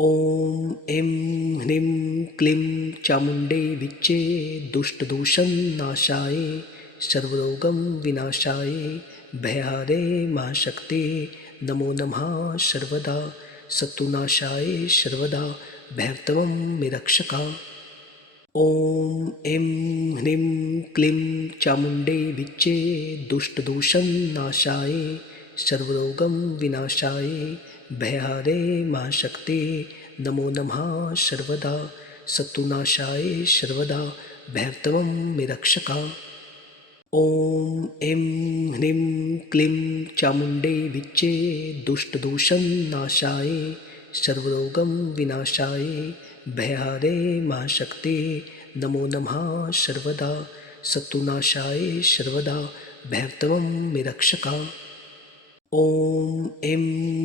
ॐ ऐं ह्रीं क्लीं चामुण्डे विच्चे दुष्टदूषणनाशाय सर्वरोगं विनाशाय भयहारे मा शक्ते नमो नमः सर्वदा शत्रुनाशाय सर्वदा भैरवं मे रक्षका। ॐ ऐं ह्रीं क्लीं चामुण्डे विच्चे दुष्टदूषणनाशाय सर्वरोगं विनाशाय भयहारे मा शक्ते नमो नमः सर्वदा शत्रुनाशाय सर्वदा भैरवं मे रक्षका। ॐ ऐं ह्रीं क्लीं चामुण्डे विच्चे दुष्टदूषणनाशाय सर्वरोगं विनाशाय भयहारे मा शक्ते नमो नमः सर्वदा शत्रुनाशाय सर्वदा भैरवं मे रक्षका। ॐ ऐं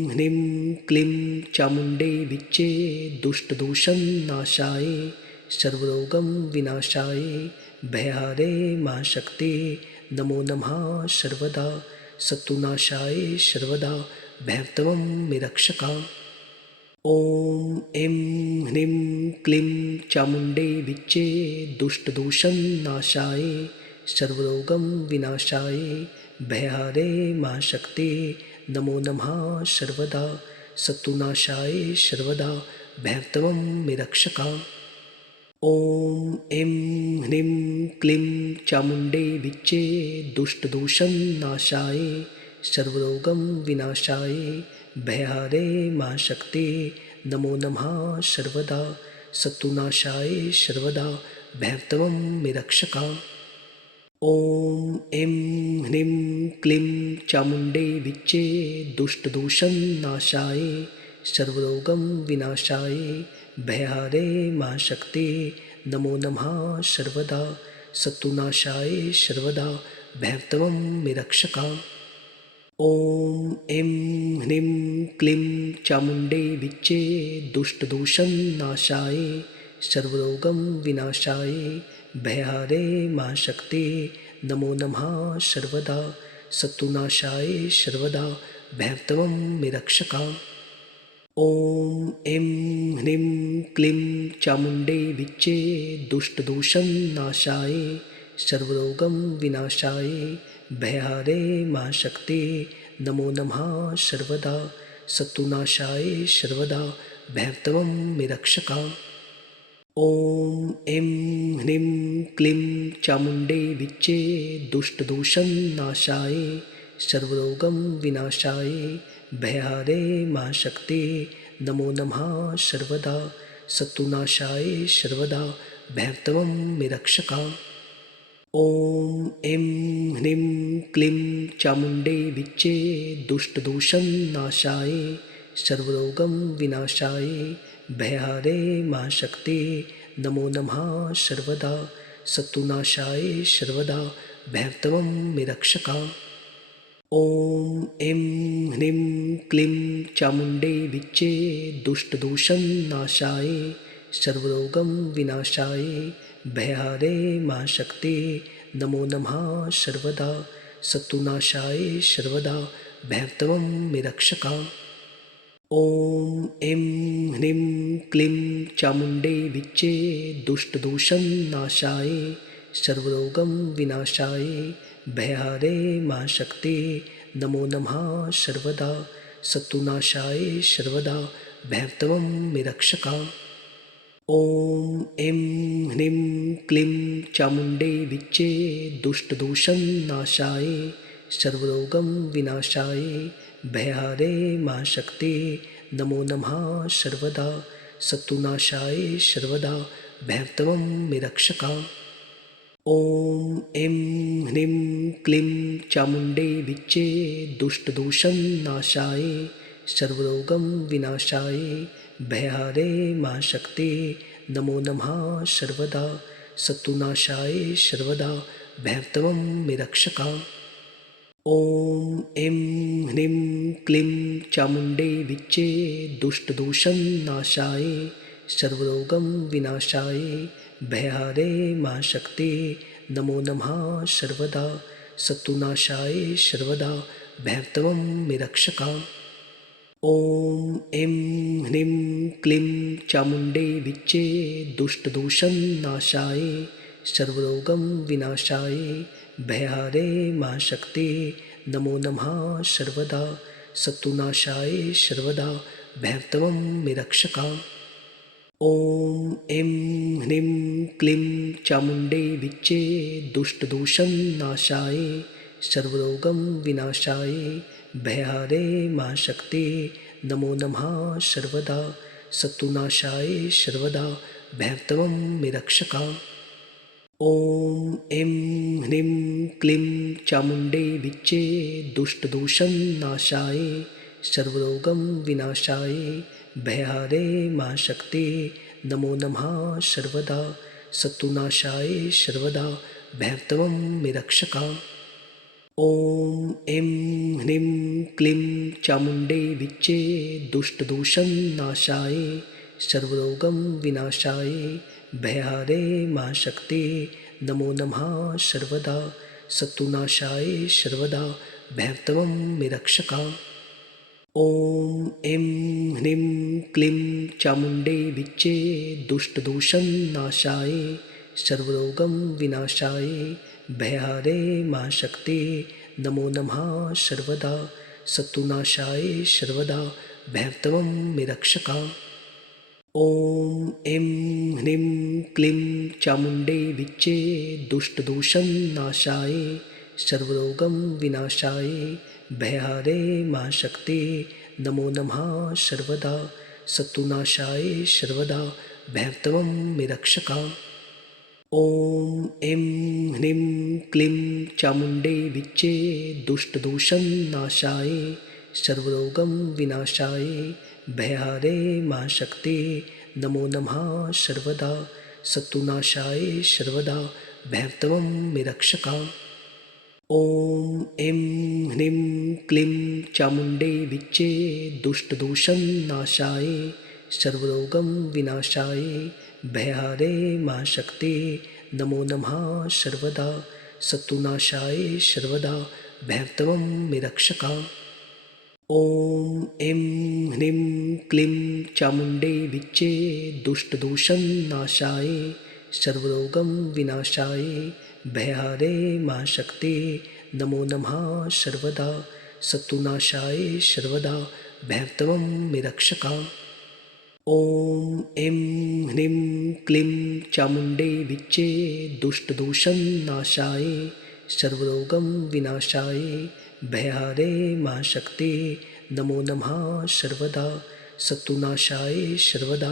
ह्रीं क्लीं चामुण्डे विच्चे दुष्टदूषणनाशाय सर्वरोगं विनाशाय भयहारे मा शक्ते नमो नमः सर्वदा शत्रुनाशाय सर्वदा भैरवं मे रक्षका। ॐ ऐं ह्रीं क्लीं चामुण्डे विच्चे दुष्टदूषणनाशाय सर्वरोगं विनाशाय भयहारे मा शक्ते नमो नमः सर्वदा शत्रुनाशाय सर्वदा भैरवं मे रक्षका। ॐ ऐं ह्रीं क्लीं चामुण्डे विच्चे दुष्टदूषणनाशाय सर्वरोगं विनाशाय भयहारे मा शक्ते नमो नमः सर्वदा शत्रुनाशाय सर्वदा भैरवं मे रक्षका। ॐ ऐं ह्रीं क्लीं चामुण्डे विच्चे दुष्टदूषणनाशाय सर्वरोगं विनाशाय भयहारे मा शक्ते नमो नमः सर्वदा शत्रुनाशाय सर्वदा भैरवं मे रक्षका। ॐ ऐं ह्रीं क्लीं चामुण्डे विच्चे दुष्टदूषणनाशाय सर्वरोगं विनाशाय भयहारे मा शक्ते नमो नमः सर्वदा शत्रुनाशाय सर्वदा भैरवं मे रक्षका। ॐ ऐं ह्रीं क्लीं चामुण्डे विच्चे दुष्टदूषणनाशाय सर्वरोगं विनाशाय भयहारे मा शक्ते नमो नमः सर्वदा शत्रुनाशाय सर्वदा भैरवं मे रक्षका। ॐ ऐं ह्रीं क्लीं चामुण्डे विच्चे दुष्टदूषणनाशाय सर्वरोगं विनाशाय भयहारे मा शक्ते नमो नमः सर्वदा शत्रुनाशाय सर्वदा भैरवं मे रक्षका। ॐ ऐं ह्रीं क्लीं चामुण्डे विच्चे दुष्टदूषणनाशाय सर्वरोगं विनाशाय भयहारे मा शक्ते नमो नमः सर्वदा शत्रुनाशाय सर्वदा भैरवं मे रक्षका। ॐ ऐं ह्रीं क्लीं चामुण्डे विच्चे दुष्टदूषणनाशाय सर्वरोगं विनाशाय भयहारे मा शक्ते नमो नमः सर्वदा शत्रुनाशाय सर्वदा भैरवं मे रक्षका। ॐ ऐं ह्रीं क्लीं चामुण्डे विच्चे दुष्टदूषणनाशाय सर्वरोगं विनाशाय भयहारे मा शक्ते नमो नमः सर्वदा शत्रुनाशाय सर्वदा भैरवं मे रक्षका। ॐ ऐं ह्रीं क्लीं चामुण्डे विच्चे दुष्टदूषणनाशाय सर्वरोगं विनाशाय भयहारे मा शक्ते नमो नमः सर्वदा शत्रुनाशाय सर्वदा भैरवं मे रक्षका। ॐ ऐं ह्रीं क्लीं चामुण्डे विच्चे दुष्टदूषणनाशाय सर्वरोगं विनाशाय भयहारे मा शक्ते नमो नमः सर्वदा शत्रुनाशाय सर्वदा भैरवं मे रक्षका। ॐ ऐं ह्रीं क्लीं चामुण्डे विच्चे दुष्टदूषणनाशाय सर्वरोगं विनाशाय भयहारे मा शक्ते नमो नमः सर्वदा शत्रुनाशाय सर्वदा भैरवं मे रक्षका। ॐ ऐं ह्रीं क्लीं चामुण्डे विच्चे दुष्टदूषणनाशाय सर्वरोगं विनाशाय भयहारे मा शक्ते नमो नमः सर्वदा शत्रुनाशाय सर्वदा भैरवं मे रक्षका। ॐ ऐं ह्रीं क्लीं चामुण्डे विच्चे दुष्टदूषणनाशाय सर्वरोगं विनाशाय भयहारे मा शक्ते नमो नमः सर्वदा शत्रुनाशाय सर्वदा भैरवं मे रक्षका। ॐ ऐं ह्रीं क्लीं चामुण्डे विच्चे दुष्टदूषणनाशाय सर्वरोगं विनाशाय भयहारे मा शक्ते नमो नमः सर्वदा शत्रुनाशाय सर्वदा भैरवं मे रक्षका। ॐ ऐं ह्रीं क्लीं चामुण्डे विच्चे दुष्टदूषणनाशाय सर्वरोगं विनाशाय भयहारे मा शक्ते नमो नमः सर्वदा शत्रुनाशाय सर्वदा भैरवं मे रक्षका। ॐ ऐं ह्रीं क्लीं चामुण्डे विच्चे दुष्टदूषणनाशाय सर्वरोगं विनाशाय भयहारे मा शक्ते नमो नमः सर्वदा शत्रुनाशाय सर्वदा भैरवं मे रक्षका। ॐ ऐं ह्रीं क्लीं चामुण्डे विच्चे दुष्टदूषणनाशाय सर्वरोगं विनाशाय भयहारे मा शक्ते नमो नमः सर्वदा शत्रुनाशाय सर्वदा भैरवं मे रक्षका। ॐ ऐं ह्रीं क्लीं चामुण्डे विच्चे दुष्टदूषणनाशाय सर्वरोगं विनाशाय भयहारे मा शक्ते नमो नमः सर्वदा शत्रुनाशाय सर्वदा भैरवं मे रक्षका। ॐ ऐं ह्रीं क्लीं चामुण्डे विच्चे दुष्टदूषणनाशाय सर्वरोगं विनाशाय भयहारे मा शक्ते नमो नमः सर्वदा शत्रुनाशाय सर्वदा भैरवं मे रक्षका। ॐ ऐं ह्रीं क्लीं चामुण्डे विच्चे दुष्टदूषणनाशाय सर्वरोगं विनाशाय भयहारे मा शक्ते नमो नमः सर्वदा शत्रुनाशाय सर्वदा भैरवं मे रक्षका। ॐ ऐं ह्रीं क्लीं चामुण्डे विच्चे दुष्टदूषणनाशाय सर्वरोगं विनाशाय भयहारे मा शक्ते नमो नमः सर्वदा शत्रुनाशाय सर्वदा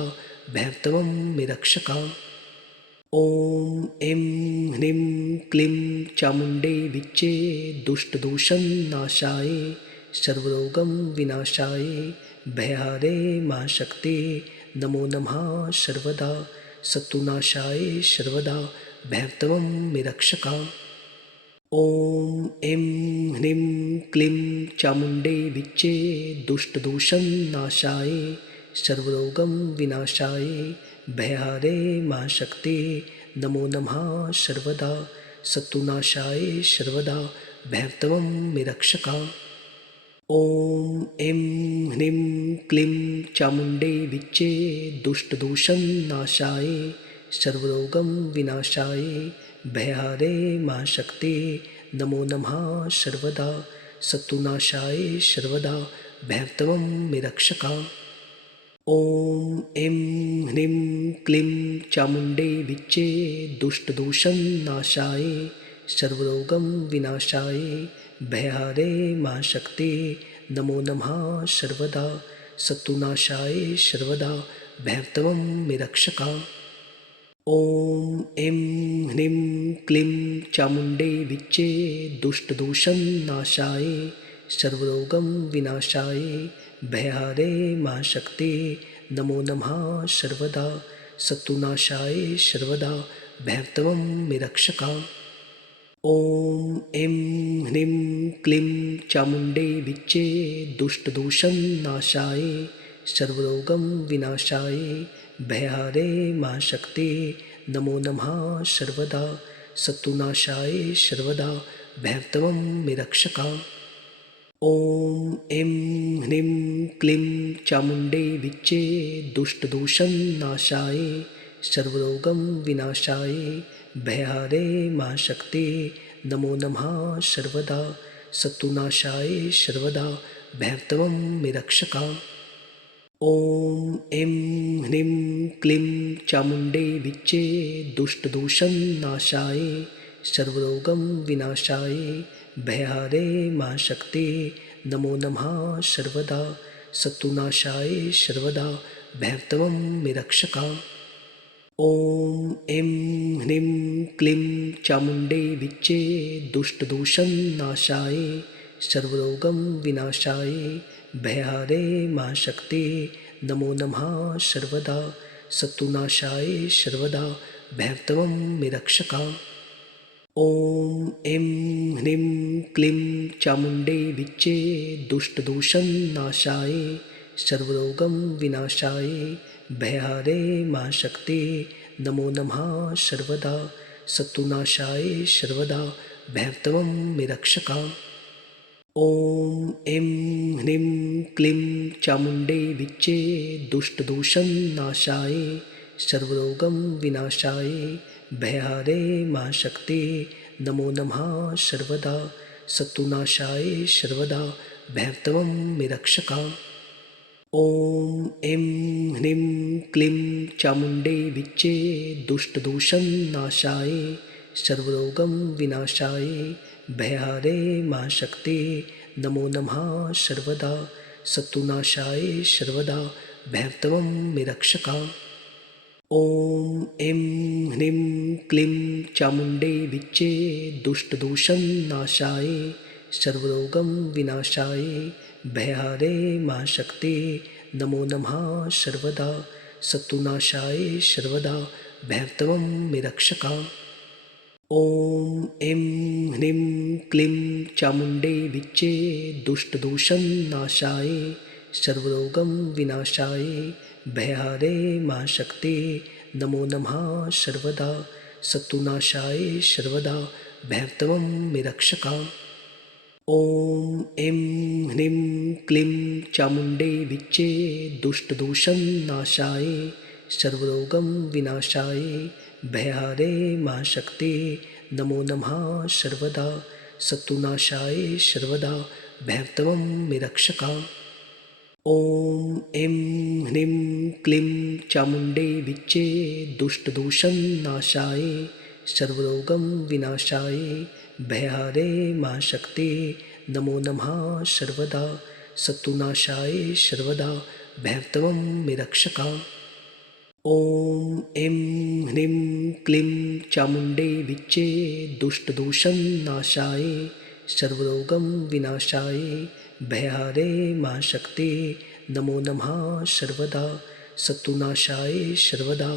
भैरवं मे रक्षका। ॐ ऐं ह्रीं क्लीं चामुण्डे विच्चे दुष्टदूषणनाशाय सर्वरोगं विनाशाय भयहारे मा शक्ते नमो नमः सर्वदा शत्रुनाशाय सर्वदा भैरवं मे रक्षका। ॐ ऐं ह्रीं क्लीं चामुण्डे विच्चे दुष्टदूषणनाशाय सर्वरोगं विनाशाय भयहारे मा शक्ते नमो नमः सर्वदा शत्रुनाशाय सर्वदा भैरवं मे रक्षका। ॐ ऐं ह्रीं क्लीं चामुण्डे विच्चे दुष्टदूषणनाशाय सर्वरोगं विनाशाय भयहारे मा शक्ते नमो नमः सर्वदा शत्रुनाशाय सर्वदा भैरवं मे रक्षका। ॐ ऐं ह्रीं क्लीं चामुण्डे विच्चे दुष्टदूषणनाशाय सर्वरोगं विनाशाय भयहारे मा शक्ते नमो नमः सर्वदा शत्रुनाशाय सर्वदा भैरवं मे रक्षका। ॐ ऐं ह्रीं क्लीं चामुण्डे विच्चे दुष्टदूषणनाशाय सर्वरोगं विनाशाय भयहारे मा शक्ते नमो नमः सर्वदा शत्रुनाशाय सर्वदा भैरवं मे रक्षका। ॐ ऐं ह्रीं क्लीं चामुण्डे विच्चे दुष्टदूषणनाशाय सर्वरोगं विनाशाय भयहारे मा शक्ते नमो नमः सर्वदा शत्रुनाशाय सर्वदा भैरवं मे रक्षका। ॐ ऐं ह्रीं क्लीं चामुण्डे विच्चे दुष्टदूषणनाशाय सर्वरोगं विनाशाय भयहारे मा शक्ते नमो नमः सर्वदा शत्रुनाशाय सर्वदा भैरवं मे रक्षका। ॐ ऐं ह्रीं क्लीं चामुण्डे विच्चे दुष्टदूषणनाशाय सर्वरोगं विनाशाय भयहारे मा शक्ते नमो नमः सर्वदा शत्रुनाशाय सर्वदा भैरवं मे रक्षका। ॐ ऐं ह्रीं क्लीं चामुण्डे विच्चे दुष्टदूषणनाशाय सर्वरोगं विनाशाय भयहारे मा शक्ते नमो नमः सर्वदा शत्रुनाशाय सर्वदा भैरवं मे रक्षका। ॐ ऐं ह्रीं क्लीं चामुण्डे विच्चे दुष्टदूषणनाशाय सर्वरोगं विनाशाय भयहारे मा शक्ते नमो नमः सर्वदा शत्रुनाशाय सर्वदा भैरवं मे रक्षका। ॐ ऐं ह्रीं क्लीं चामुण्डे विच्चे दुष्टदूषणनाशाय सर्वरोगं विनाशाय भयहारे मा शक्ते नमो नमः सर्वदा शत्रुनाशाय सर्वदा भैरवं मे रक्षका। ॐ ऐं ह्रीं क्लीं चामुण्डे विच्चे दुष्टदूषणनाशाय सर्वरोगं विनाशाय भयहारे मा शक्ते नमो नमः सर्वदा शत्रुनाशाय सर्वदा भैरवं मे रक्षका। ॐ ऐं ह्रीं क्लीं चामुण्डे विच्चे दुष्टदूषणनाशाय सर्वरोगं विनाशाय भयहारे मा शक्ते नमो नमः सर्वदा शत्रुनाशाय सर्वदा भैरवं मे रक्षका। ॐ ऐं ह्रीं क्लीं चामुण्डे विच्चे दुष्टदूषणनाशाय सर्वरोगं विनाशाय भयहारे मा शक्ते नमो नमः सर्वदा शत्रुनाशाय सर्वदा भैरवं मे रक्षका। ॐ ऐं ह्रीं क्लीं चामुण्डे विच्चे दुष्टदूषणनाशाय सर्वरोगं विनाशाय भयहारे मा शक्ते नमो नमः सर्वदा शत्रुनाशाय सर्वदा भैरवं मे रक्षका। ॐ ऐं ह्रीं क्लीं चामुण्डे विच्चे दुष्टदूषणनाशाय सर्वरोगं विनाशाय भयहारे मा शक्ते नमो नमः सर्वदा शत्रुनाशाय सर्वदा भैरवं मे रक्षका। ॐ ऐं ह्रीं क्लीं चामुण्डे विच्चे दुष्टदूषणनाशाय सर्वरोगं विनाशाय भयहारे मा शक्ते नमो नमः सर्वदा शत्रुनाशाय सर्वदा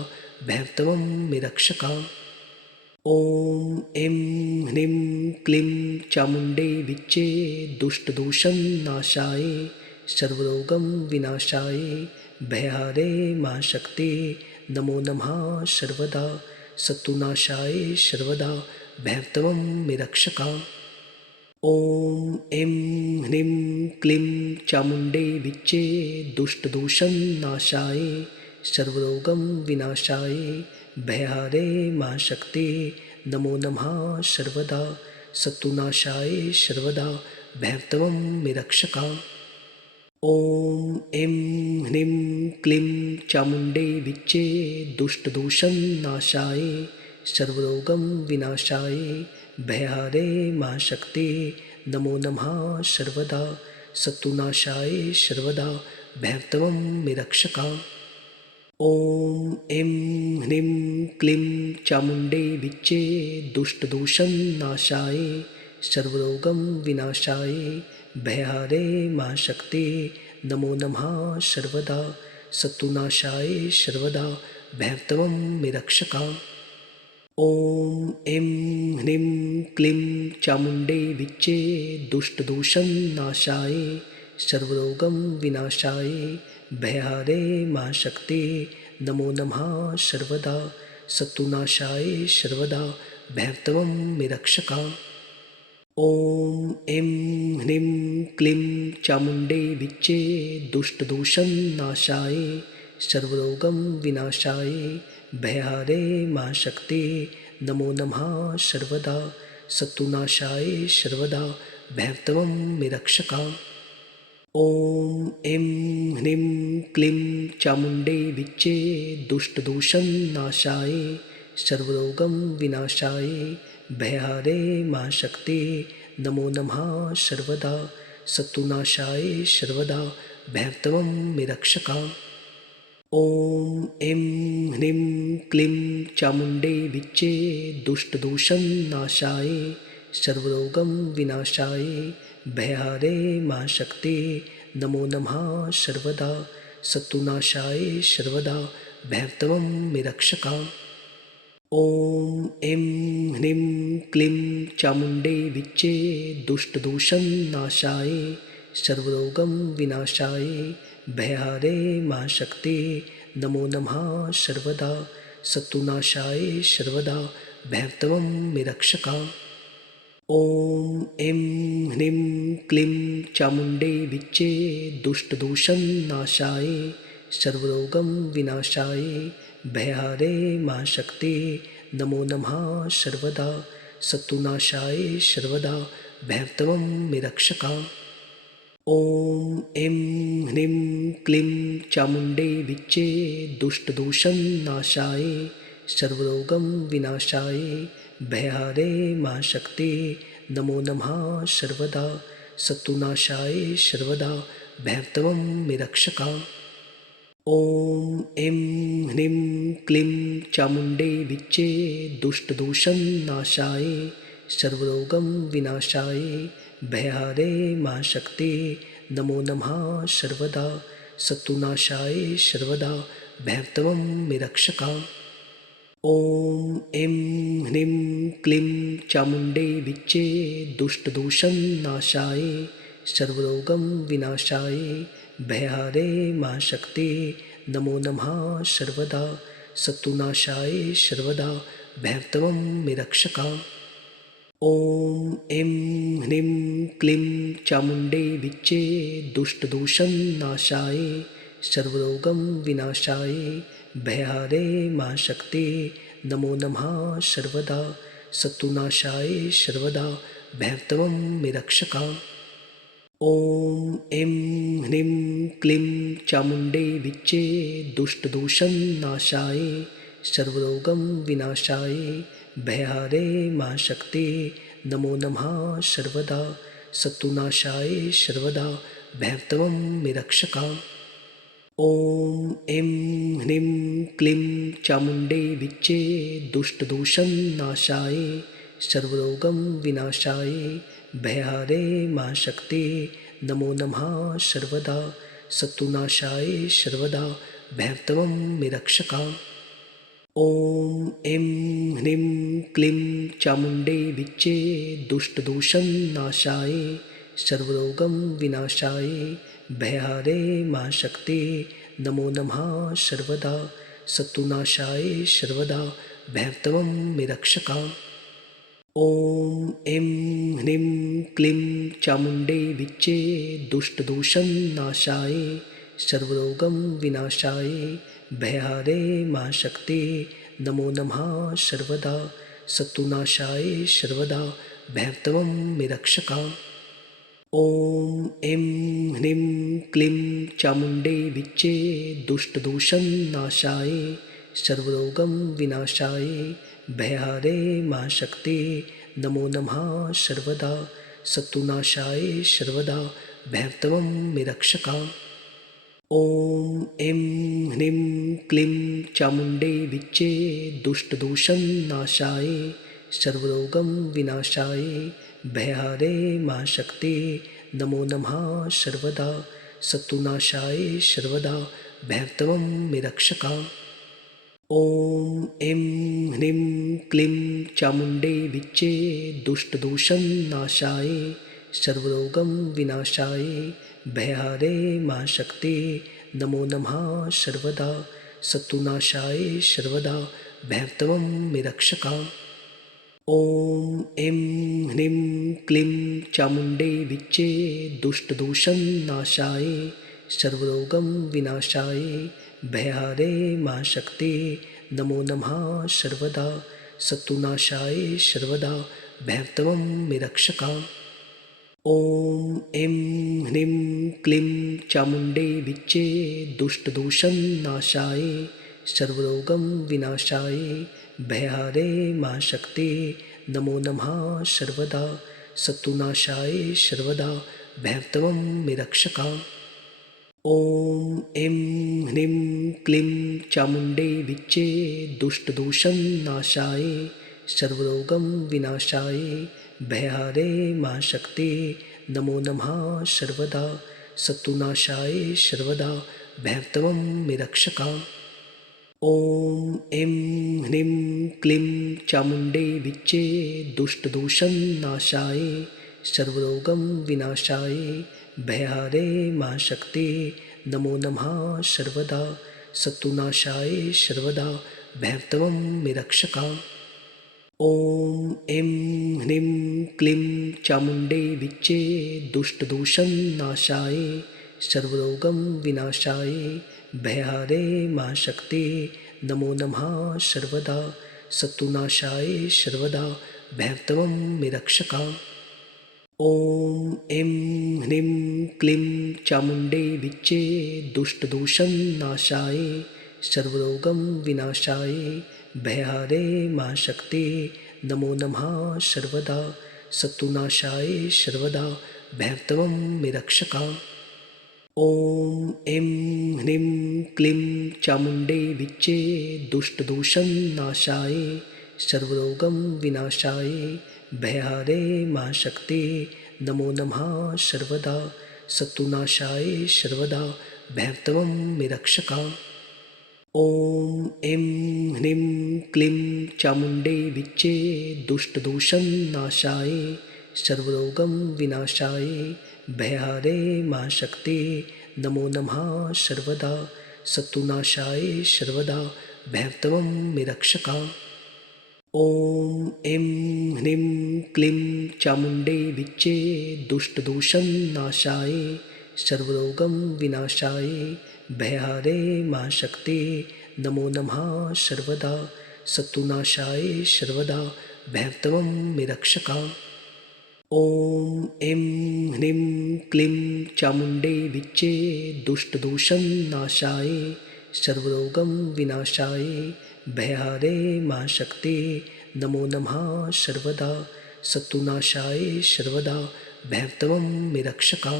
भैरवं मे रक्षका। ॐ ऐं ह्रीं क्लीं चामुण्डे विच्चे दुष्टदूषणनाशाय सर्वरोगं विनाशाय भयहारे मा शक्ते नमो नमः सर्वदा शत्रुनाशाय सर्वदा भैरवं मे रक्षका। ॐ ऐं ह्रीं क्लीं चामुण्डे विच्चे दुष्टदूषणनाशाय सर्वरोगं विनाशाय भयहारे मा शक्ते नमो नमः सर्वदा शत्रुनाशाय सर्वदा भैरवं मे रक्षका। ॐ ऐं ह्रीं क्लीं चामुण्डे विच्चे दुष्टदूषणनाशाय सर्वरोगं विनाशाय भयहारे मा शक्ते नमो नमः सर्वदा शत्रुनाशाय सर्वदा भैरवं मे रक्षका। ॐ ऐं ह्रीं क्लीं चामुण्डे विच्चे दुष्टदूषणनाशाय सर्वरोगं विनाशाय भयहारे मा शक्ते नमो नमः सर्वदा शत्रुनाशाय सर्वदा भैरवं मे रक्षका। ॐ ऐं ह्रीं क्लीं चामुण्डे विच्चे दुष्टदूषणनाशाय सर्वरोगं विनाशाय भयहारे मा शक्ते नमो नमः सर्वदा शत्रुनाशाय सर्वदा भैरवं मे रक्षका। ॐ ऐं ह्रीं क्लीं चामुण्डे विच्चे दुष्टदोषं नाशाय सर्वरोगं विनाशाय भयहारे महाशक्ते नमो नमः सर्वदा शत्रुनाशाय सर्वदा भैरवं मे रक्षका। ॐ ऐं ह्रीं क्लीं चामुण्डे विच्चे दुष्टदोषं नाशाय सर्वरोगं विनाशाय भयहारे महाशक्ते नमो नमः सर्वदा शत्रुनाशाय सर्वदा भैरवं मे रक्षका। ॐ ऐं ह्रीं क्लीं चामुण्डे विच्चे दुष्टदोषं नाशाय सर्वरोगं विनाशाय भयहारे महाशक्ते नमो नमः सर्वदा शत्रुनाशाय सर्वदा भैरवं मे रक्षका। ॐ ऐं ह्रीं क्लीं चामुण्डे विच्चे दुष्टदोषं नाशाय सर्वरोगं विनाशाय भयहारे महाशक्ते नमो नमः सर्वदा शत्रुनाशाय सर्वदा भैरवं मे रक्षका। ॐ ऐं ह्रीं क्लीं चामुण्डे विच्चे दुष्टदोषं नाशाय सर्वरोगं विनाशाय भयहारे महाशक्ते नमो नमः सर्वदा शत्रुनाशाय सर्वदा भैरवं मे रक्षका। ॐ ऐं ह्रीं क्लीं चामुण्डे विच्चे दुष्टदोषं नाशाय सर्वरोगं विनाशाय भयहारे महाशक्ते नमो नमः सर्वदा शत्रुनाशाय सर्वदा भैरवं मे रक्षका। ॐ ऐं ह्रीं क्लीं चामुण्डे विच्चे दुष्टदोषं नाशाय सर्वरोगं विनाशाय भयहारे महाशक्ते नमो नमः सर्वदा शत्रुनाशाय सर्वदा भैरवं मे रक्षका। ॐ ऐं ह्रीं क्लीं चामुण्डे विच्चे दुष्टदोषं नाशाय सर्वरोगं विनाशाय भयहारे महाशक्ते नमो नमः सर्वदा शत्रुनाशाय सर्वदा भैरवं मे रक्षका। ॐ ऐं ह्रीं क्लीं चामुण्डे विच्चे दुष्टदोषं नाशाय सर्वरोगं विनाशाय भयहारे महाशक्ते नमो नमः सर्वदा शत्रुनाशाय सर्वदा भैरवं मे रक्षका। ॐ ऐं ह्रीं क्लीं चामुण्डे विच्चे दुष्टदोषं नाशाय सर्वरोगं विनाशाय भयहारे महाशक्ते नमो नमः सर्वदा शत्रुनाशाय सर्वदा भैरवं मे रक्षका। ॐ ऐं ह्रीं क्लीं चामुण्डे विच्चे दुष्टदोषं नाशाय सर्वरोगं विनाशाय भयहारे महाशक्ते नमो नमः सर्वदा शत्रुनाशाय सर्वदा भैरवं मे रक्षका। ॐ ऐं ह्रीं क्लीं चामुण्डे विच्चे दुष्टदोषं नाशाय सर्वरोगं विनाशाय भयहारे महाशक्ते नमो नमः सर्वदा शत्रुनाशाय सर्वदा भैरवं मे रक्षका। ॐ ऐं ह्रीं क्लीं चामुण्डे विच्चे दुष्टदोषं नाशाय सर्वरोगं विनाशाय भयहारे महाशक्ते नमो नमः सर्वदा शत्रुनाशाय सर्वदा भैरवं मे रक्षका। ॐ ऐं ह्रीं क्लीं चामुण्डे विच्चे दुष्टदोषं नाशाय सर्वरोगं विनाशाय भयहारे महाशक्ते नमो नमः सर्वदा शत्रुनाशाय सर्वदा भैरवं मे रक्षका। ॐ ऐं ह्रीं क्लीं चामुण्डे विच्चे दुष्टदोषं नाशाय सर्वरोगं विनाशाय भयहारे महाशक्ते नमो नमः सर्वदा शत्रुनाशाय सर्वदा भैरवं मे रक्षका। ॐ ऐं ह्रीं क्लीं चामुण्डे विच्चे दुष्टदोषं नाशाय सर्वरोगं विनाशाय भयहारे महाशक्ते नमो नमः सर्वदा शत्रुनाशाय सर्वदा भैरवं मे रक्षका। ॐ ऐं ह्रीं क्लीं चामुण्डे विच्चे दुष्टदोषन्नाशाय सर्वरोगं विनाशाय भयहारे महाशक्ते नमो नमः सर्वदा शत्रुनाशाय सर्वदा भैरवं मे रक्षका। ॐ ऐं ह्रीं क्लीं चामुण्डे विच्चे दुष्टदोषन्नाशाय सर्वरोगं विनाशाय भयहारे महाशक्ते नमो नमः सर्वदा शत्रुनाशाय सर्वदा भैरवं मे रक्षका। ॐ ऐं ह्रीं क्लीं चामुण्डे विच्चे दुष्टदोषन्नाशाय सर्वरोगं विनाशाय भयहारे महाशक्ते नमो नमः सर्वदा शत्रुनाशाय सर्वदा भैरवं मे रक्षका। ॐ ऐं ह्रीं क्लीं चामुण्डे विच्चे दुष्टदोषन्नाशाय सर्वरोगं विनाशाय भयहारे महाशक्ते नमो नमः सर्वदा शत्रुनाशाय सर्वदा भैरवं मे रक्षका। ॐ ऐं ह्रीं क्लीं चामुण्डे विच्चे दुष्टदोषन्नाशाय सर्वरोगं विनाशाय भयहारे महाशक्ते नमो नमः सर्वदा शत्रुनाशाय सर्वदा भैरवं मे रक्षका। ॐ ऐं ह्रीं क्लीं चामुण्डे विच्चे दुष्टदोषन्नाशाय सर्वरोगं विनाशाय भयहारे महाशक्ते नमो नमः सर्वदा शत्रुनाशाय सर्वदा भैरवं मे रक्षका। ॐ ऐं ह्रीं क्लीं चामुण्डे विच्चे दुष्टदोषन्नाशाय सर्वरोगं विनाशाय भयहारे महाशक्ते नमो नमः सर्वदा शत्रुनाशाय सर्वदा भैरवं मे रक्षका। ॐ ऐं ह्रीं क्लीं चामुण्डे विच्चे दुष्टदोषन्नाशाय सर्वरोगं विनाशाय भयहारे महाशक्ते नमो नमः सर्वदा शत्रुनाशाय सर्वदा भैरवं मे रक्षका। ॐ ऐं ह्रीं क्लीं चामुण्डे विच्चे दुष्टदोषन्नाशाय सर्वरोगं विनाशाय भयहारे महाशक्ते नमो नमः सर्वदा शत्रुनाशाय सर्वदा भैरवं मे रक्षका। ॐ ऐं ह्रीं क्लीं चामुण्डे विच्चे दुष्टदोषन्नाशाय सर्वरोगं विनाशाय भयहारे महाशक्ते नमो नमः सर्वदा शत्रुनाशाय सर्वदा भैरवं मे रक्षका।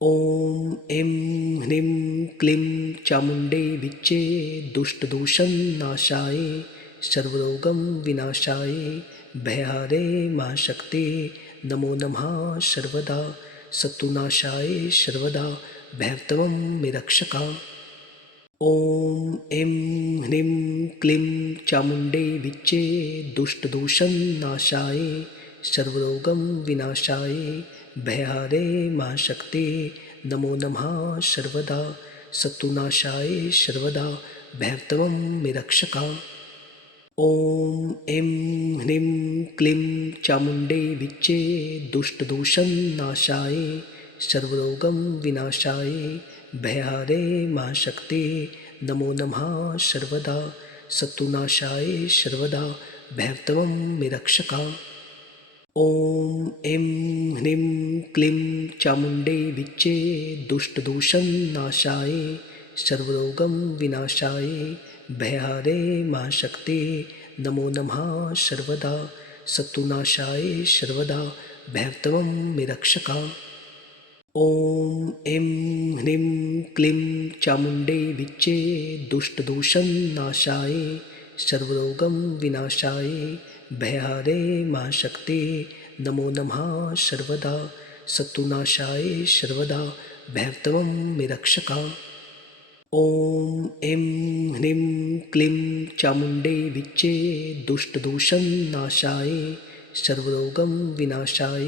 ॐ ऐं ह्रीं क्लीं चामुण्डे विच्चे दुष्टदोषन्नाशाय सर्वरोगं विनाशाय भयहारे महाशक्ते नमो नमः सर्वदा शत्रुनाशाय सर्वदा भैरवं मे रक्षका। ॐ ऐं ह्रीं क्लीं चामुण्डे विच्चे दुष्टदोषन्नाशाय सर्वरोगं विनाशाय भयहारे महाशक्ते नमो नमः सर्वदा शत्रुनाशाय सर्वदा भैरवं मे रक्षका। ॐ ऐं ह्रीं क्लीं चामुण्डे विच्चे दुष्टदोषन्नाशाय सर्वरोगं विनाशाय भयहारे महाशक्ते नमो नमः सर्वदा शत्रुनाशाय सर्वदा भैरवं मे रक्षका। ॐ ऐं ह्रीं क्लीं चामुण्डे विच्चे दुष्टदोषन्नाशाय सर्वरोगं विनाशाय भयहारे महाशक्ते नमो नमः सर्वदा शत्रुनाशाय सर्वदा भैरवं मे रक्षका। ॐ ऐं ह्रीं क्लीं चामुण्डे विच्चे दुष्टदोषन्नाशाय सर्वरोगं विनाशाय भयहारे महाशक्ते नमो नमः सर्वदा शत्रुनाशाय सर्वदा भैरवं मे रक्षका। ॐ ऐं ह्रीं क्लीं चामुण्डे विच्चे दुष्टदोषन्नाशाय सर्वरोगं विनाशाय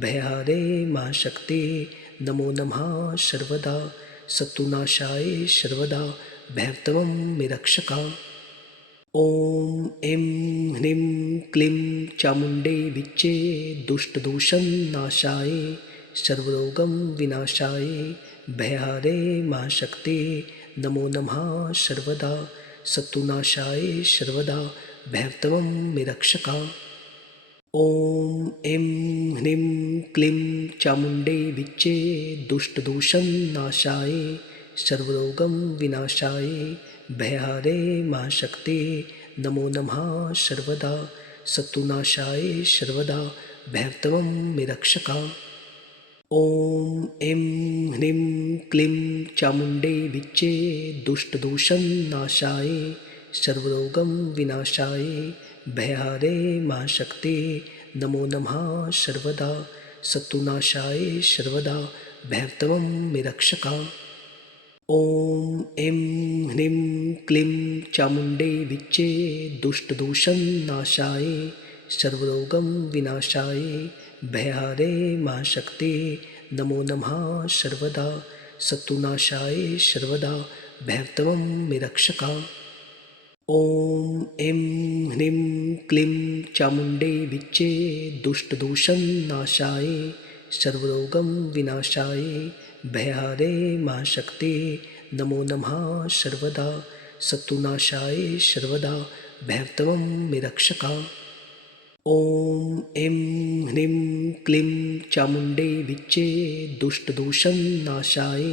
भयहारे महाशक्ते नमो नमः सर्वदा शत्रुनाशाय सर्वदा भैरवं मे रक्षका। ॐ ऐं ह्रीं क्लीं चामुण्डे विच्चे दुष्टदूषणनाशाय सर्वरोगं विनाशाय भयहारे मा शक्ते नमो नमः सर्वदा शत्रुनाशाय सर्वदा भैरवं मे रक्षका। ॐ ऐं ह्रीं क्लीं चामुण्डे विच्चे दुष्टदूषणनाशाय सर्वरोगं विनाशाय भयहारे मा शक्ते नमो नमः सर्वदा शत्रुनाशाय सर्वदा भैरवं मे रक्षका। ॐ ऐं ह्रीं क्लीं चामुण्डे विच्चे दुष्टदूषणनाशाय सर्वरोगं विनाशाय भयहारे मा शक्ते नमो नमः सर्वदा शत्रुनाशाय सर्वदा भैरवं मे रक्षका। ॐ ऐं ह्रीं क्लीं चामुण्डे विच्चे दुष्टदूषणनाशाय सर्वरोगं विनाशाय भयहारे मा शक्ते नमो नमः सर्वदा शत्रुनाशाय सर्वदा भैरवं मे रक्षका। ॐ ऐं ह्रीं क्लीं चामुण्डे विच्चे दुष्टदूषणनाशाय सर्वरोगं विनाशाय भयहारे मा शक्ते नमो नमः सर्वदा शत्रुनाशाय सर्वदा भैरवं मे रक्षका। ॐ ऐं ह्रीं क्लीं चामुण्डे विच्चे दुष्टदूषणनाशाय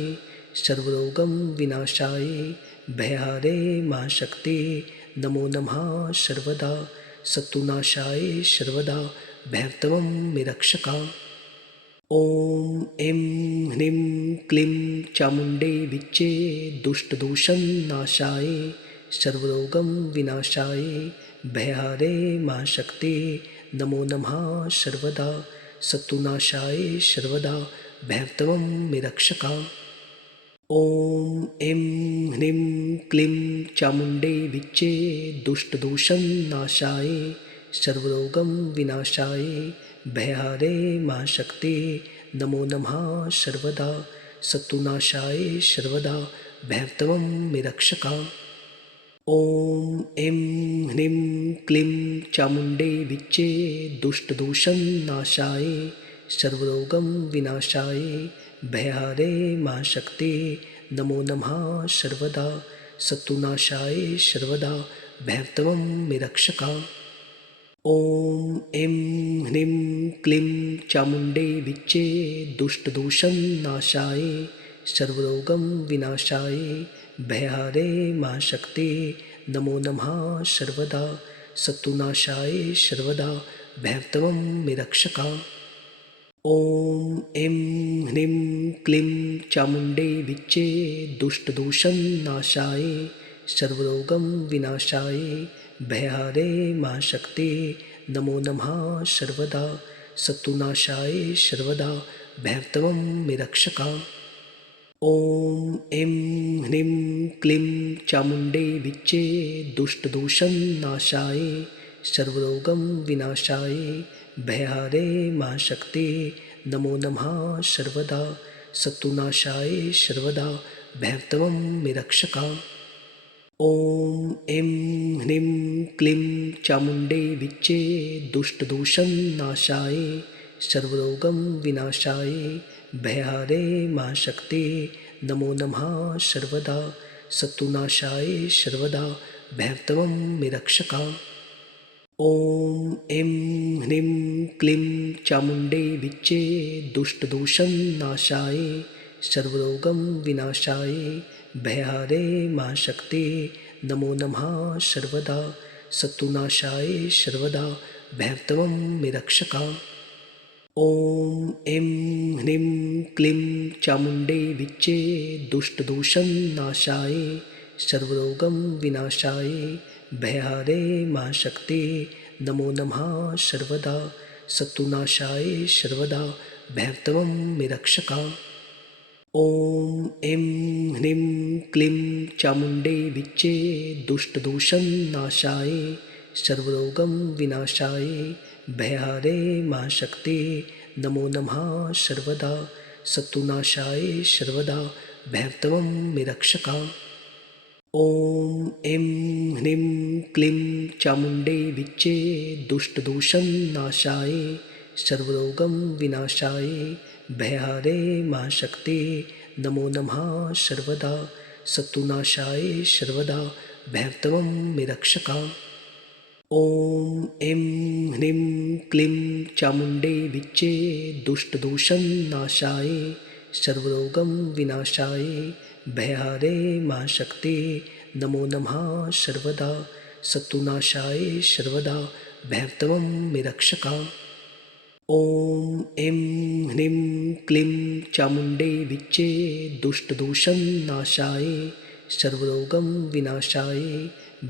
सर्वरोगं विनाशाय भयहारे मा शक्ते नमो नमः सर्वदा शत्रुनाशाय सर्वदा भैरवं मे रक्षका। ॐ ऐं ह्रीं क्लीं चामुण्डे विच्चे दुष्टदूषणनाशाय सर्वरोगं विनाशाय भयहारे मा शक्ते नमो नमः सर्वदा शत्रुनाशाय सर्वदा भैरवं मे रक्षका। ॐ ऐं ह्रीं क्लीं चामुण्डे विच्चे दुष्टदूषणनाशाय सर्वरोगं विनाशाय भयहारे मा शक्ते नमो नमः सर्वदा शत्रुनाशाय सर्वदा भैरवं मे रक्षका। ॐ ऐं ह्रीं क्लीं चामुण्डे विच्चे दुष्टदूषणनाशाय सर्वरोगं विनाशाय भयहारे मा शक्ते नमो नमः सर्वदा शत्रुनाशाय सर्वदा भैरवं मे रक्षका। ॐ ऐं ह्रीं क्लीं चामुण्डे विच्चे दुष्टदूषणनाशाय सर्वरोगं विनाशाय भयहारे मा शक्ते नमो नमः सर्वदा शत्रुनाशाय सर्वदा भैरवं मे रक्षका। ॐ ऐं ह्रीं क्लीं चामुण्डे विच्चे दुष्टदूषणनाशाय सर्वरोगं विनाशाय भयहारे मा शक्ते नमो नमः सर्वदा शत्रुनाशाय सर्वदा भैरवं मे रक्षका। ॐ ऐं ह्रीं क्लीं चामुण्डे विच्चे दुष्टदूषणनाशाय सर्वरोगं विनाशाय भयहारे मा शक्ते नमो नमः सर्वदा शत्रुनाशाय सर्वदा भैरवं मे रक्षका। ॐ ऐं ह्रीं क्लीं चामुण्डे विच्चे दुष्टदूषणनाशाय सर्वरोगं विनाशाय भयहारे मा शक्ते नमो नमः सर्वदा शत्रुनाशाय सर्वदा भैरवं मे रक्षका। ॐ ऐं ह्रीं क्लीं चामुण्डे विच्चे दुष्टदूषणनाशाय सर्वरोगं विनाशाय भयहारे मा शक्ते नमो नमः सर्वदा शत्रुनाशाय सर्वदा भैरवं मे रक्षका। ॐ ऐं ह्रीं क्लीं चामुण्डे विच्चे दुष्टदूषणनाशाय सर्वरोगं विनाशाय भयहारे मा शक्ते नमो नमः सर्वदा शत्रुनाशाय सर्वदा भैरवं मे रक्षका। ॐ ऐं ह्रीं क्लीं चामुण्डे विच्चे दुष्टदूषणनाशाय सर्वरोगं विनाशाय भयहारे मा शक्ते नमो नमः सर्वदा शत्रुनाशाय सर्वदा भैरवं मे रक्षका। ॐ ऐं ह्रीं क्लीं चामुण्डे विच्चे दुष्टदूषणनाशाय सर्वरोगं विनाशाय भयहारे महाशक्ते नमो नमः सर्वदा शत्रुनाशाय सर्वदा भैरवं मे रक्षका। ॐ ऐं ह्रीं क्लीं चामुण्डे विच्चे दुष्टदूषणनाशाय सर्वरोगं विनाशाय भयहारे महाशक्ते नमो नमः सर्वदा शत्रुनाशाय सर्वदा भैरवं मे रक्षका। ॐ ऐं ह्रीं क्लीं चामुण्डे विच्चे दुष्टदूषणनाशाय सर्वरोगं विनाशाय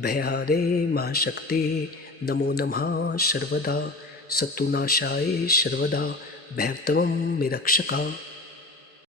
भयहारे महाशक्ते नमो नमः सर्वदा शत्रुनाशाय सर्वदा भैरवं मे रक्षका।